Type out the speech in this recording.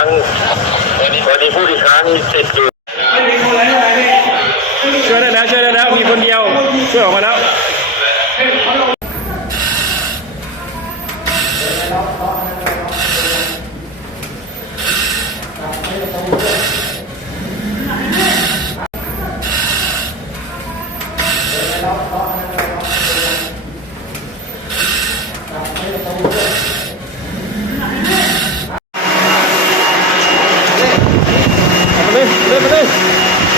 รั้งวันนี้วันนี้พูดอีกครั้งติดอยู่ช่วยได้แล้วช่วยได้แล้วมีคนเดียวช่วยออกมาแล้วแล้ว Bilis, bilis, bilis.